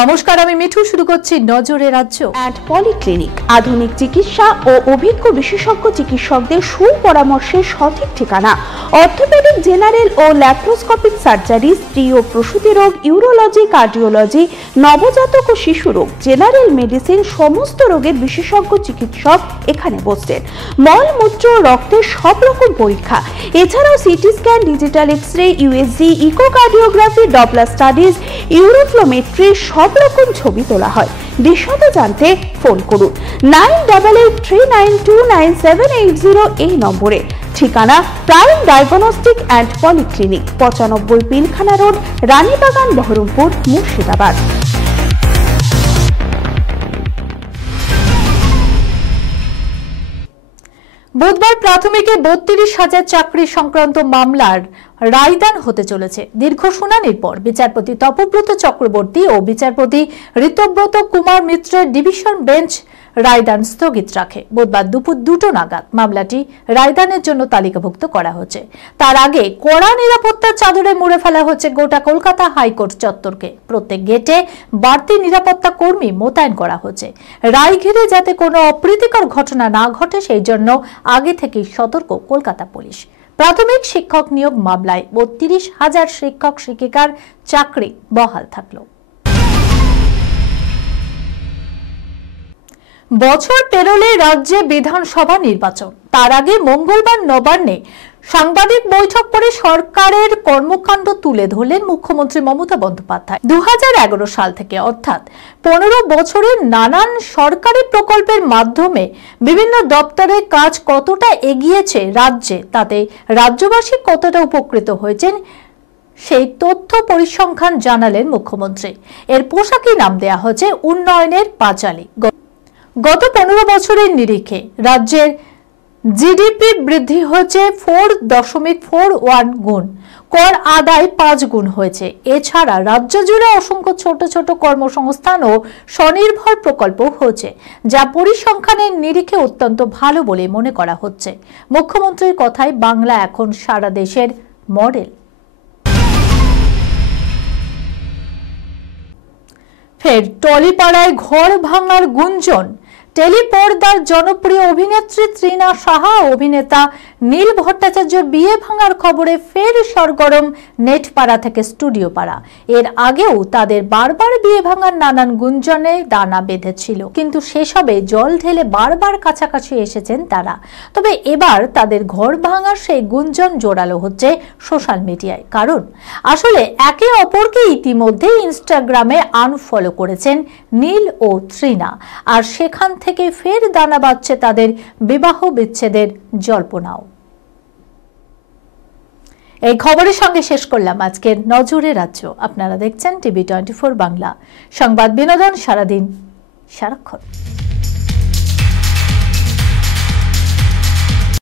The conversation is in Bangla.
নমস্কার, আমি মিঠু। শুরু করছি নজরে রাজ্য। অ্যান্ড পলিক্লিনিক আধুনিক চিকিৎসা ও অভিজ্ঞ বিশেষজ্ঞ চিকিৎসকদের সুপরামর্শে সঠিক ঠিকানা। অর্থোপেডিক, জেনারেল ও ল্যাপ্রোস্কোপিক সার্জারি, স্ত্রী ও প্রসূতি রোগ, ইউরোলজি, কার্ডিওলজি, নবজাতক ও শিশু রোগ, জেনারেল মেডিসিন, সমস্ত রোগের বিশেষজ্ঞ চিকিৎসক এখানে বসছেন। মল, মূত্র, রক্তের সব রকম পরীক্ষা, এছাড়াও CT scan, digital X-ray, USG, echocardiography, Doppler studies, uroflowmetry, সব রকম ছবি তোলা হয়। বিশদে জানতে ফোন করুন 9883929780 এই নম্বরে। ঠিকানা prime diagnostic and polyclinic, 95 Pilkhana road, Ranibagan, Baharampur, Murshidabad. বুধবার প্রাথমিকে 32,000 চাকরি সংক্রান্ত মামলার রায়দান হতে চলেছে। দীর্ঘ শুনানির পর বিচারপতি তপব্রত চক্রবর্তী ও বিচারপতি ঋতব্রত কুমার মিত্রের ডিভিশন বেঞ্চ রায়দান স্থগিত রাখে। বুধবার দুপুর 2টো নাগাদ মামলাটি রায়দানের জন্য তালিকাভুক্ত করা হচ্ছে। তার আগে কড়া নিরাপত্তার চাদরে মুড়ে ফেলা হচ্ছে গোটা কলকাতা হাইকোর্ট চত্বরকে। প্রত্যেক গেটে বাড়তি নিরাপত্তা কর্মী মোতায়েন করা হচ্ছে। রায় ঘিরে যাতে কোনো অপ্রীতিকর ঘটনা না ঘটে সেই জন্য আগে থেকেই সতর্ক কলকাতা পুলিশ। প্রাথমিক শিক্ষক নিয়োগ মামলায় 32,000 শিক্ষক শিক্ষিকার চাকরি বহাল থাকলো। বছর পেরোলে রাজ্যে বিধানসভা নির্বাচন। তার আগে মঙ্গলবার নবান্নে সাংবাদিক বৈঠক করে সরকারের কর্মকাণ্ড তুলে ধরলেন মুখ্যমন্ত্রী মমতা বন্দ্যোপাধ্যায়। 2011 সাল থেকে অর্থাৎ 15 বছরের নানান সরকারি প্রকল্পের মাধ্যমে বিভিন্ন দপ্তরের কাজ কতটা এগিয়েছে রাজ্যে, তাতে রাজ্যবাসী কতটা উপকৃত হয়েছেন সেই তথ্য পরিসংখ্যান জানালেন মুখ্যমন্ত্রী। এর পোশাকি নাম দেয়া হয়েছে উন্নয়নের পাঁচালী। গত 15 বছরের নিরিখে রাজ্যের জিডিপি বৃদ্ধি হয়েছে 4.41 গুণ, কর আদায় 5 গুণ হয়েছে। এছাড়া রাজ্য জুড়ে অসংখ্য ছোট ছোট কর্মসংস্থান ও স্বনির্ভর প্রকল্প হয়েছে, যা পরিসংখ্যানের নিরিখে অত্যন্ত ভালো বলে মনে করা হচ্ছে। মুখ্যমন্ত্রীর কথায় বাংলা এখন সারা দেশের মডেল। ফের টলিপাড়ায় ঘর ভাঙার গুঞ্জন। টেলিপর্দার জনপ্রিয় অভিনেত্রী তৃণা সাহা, অভিনেতা নীল ভট্টাচার্যের বিয়ে ভাঙার খবরে ফের সরগরম নেটপাড়া থেকে স্টুডিও পাড়া। এর আগেও তাদের বারবার বিয়ে ভাঙার নানান গুঞ্জনে দানা বেঁধেছিল, কিন্তু সেসবে জল ঢেলে বারবার কাছাকাছি এসেছেন তারা। তবে এবার তাদের ঘর ভাঙার সেই গুঞ্জন জোরালো হচ্ছে সোশ্যাল মিডিয়ায়। কারণ আসলে একে অপরকে ইতিমধ্যে ইনস্টাগ্রামে আনফলো করেছেন নীল ও তৃণা, আর সেখান থেকে ফের দানা বাঁধছে তাদের বিবাহ বিচ্ছেদের জল্পনাও। এই খবরের সঙ্গে শেষ করলাম আজকের নজরে রাজ্য। আপনারা দেখছেন টিভি 24 বাংলা, সংবাদ বিনোদন সারাদিন সারাক্ষণ।